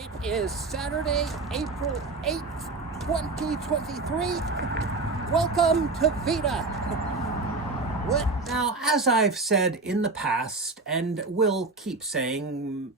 It is Saturday, April 8th, 2023. Welcome to Veda. Now, as I've said in the past, and will keep saying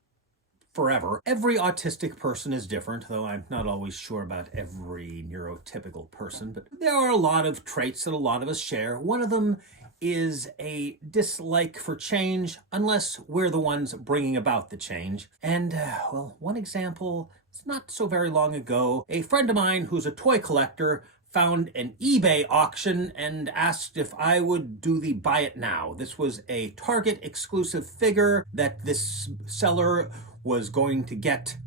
forever, every autistic person is different, though I'm not always sure about every neurotypical person, but there are a lot of traits that a lot of us share. One of them is a dislike for change, unless we're the ones bringing about the change. And, well, one example, it's not so very long ago, a friend of mine who's a toy collector found an eBay auction and asked if I would do the buy it now. This was a Target exclusive figure that this seller was going to get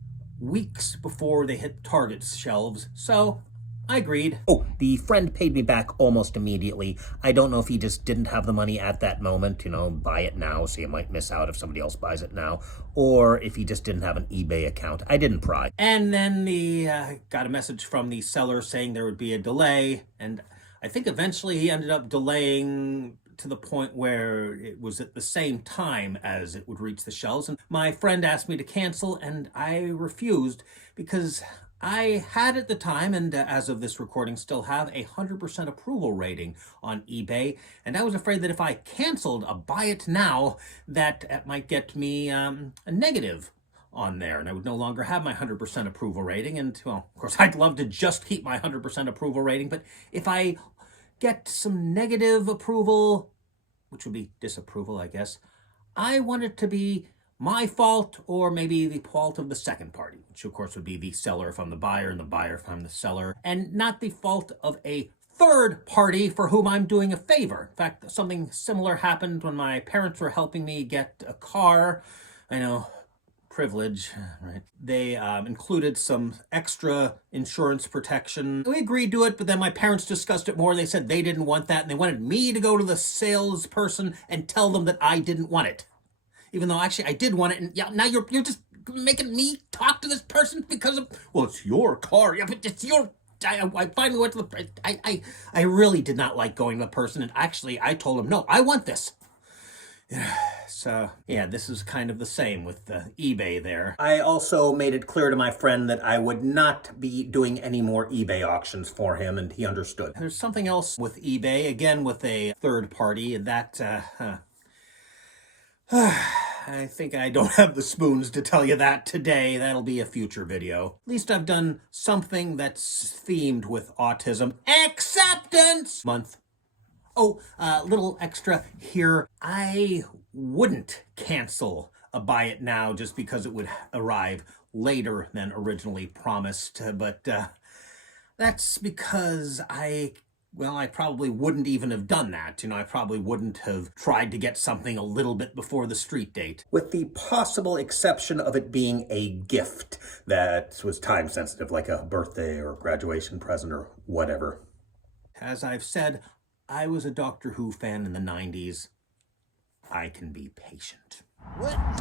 weeks before they hit Target's shelves, so I agreed. Oh, the friend paid me back almost immediately. I don't know if he just didn't have the money at that moment, buy it now so you might miss out if somebody else buys it now, or if he just didn't have an eBay account. I didn't pry. And then got a message from the seller saying there would be a delay, and I think eventually he ended up delaying to the point where it was at the same time as it would reach the shelves. And my friend asked me to cancel, and I refused because I had at the time, and as of this recording still have, 100% approval rating on eBay. And I was afraid that if I canceled a buy it now, that it might get me a negative on there, and I would no longer have my 100% approval rating. And, well, of course, I'd love to just keep my 100% approval rating, but if I get some negative approval, which would be disapproval, I guess, I want it to be my fault, or maybe the fault of the second party, which of course would be the seller if I'm the buyer and the buyer if I'm the seller, and not the fault of a third party for whom I'm doing a favor. In fact, something similar happened when my parents were helping me get a car. I know, privilege, right? They included some extra insurance protection. We agreed to it, but then my parents discussed it more. They said they didn't want that, and they wanted me to go to the salesperson and tell them that I didn't want it. Even though actually I did want it, and yeah, now you're just making me talk to this person because of, well, it's your car. Yeah, but it's your, I finally went to the, I really did not like going to the person, and actually I told him, no, I want this. So, yeah, this is kind of the same with eBay there. I also made it clear to my friend that I would not be doing any more eBay auctions for him, and he understood. There's something else with eBay, again with a third party, that, I think I don't have the spoons to tell you that today. That'll be a future video. At least I've done something that's themed with autism. Acceptance Month. Oh, little extra here. I wouldn't cancel a buy it now just because it would arrive later than originally promised, but that's because I probably wouldn't even have done that. I probably wouldn't have tried to get something a little bit before the street date. With the possible exception of it being a gift that was time sensitive, like a birthday or graduation present or whatever. As I've said, I was a Doctor Who fan in the 90s. I can be patient. What? I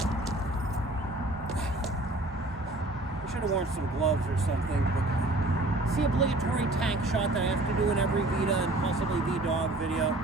should have worn some gloves or something, but it's the obligatory tank shot that I have to do in every Veda and possibly V-Dog video.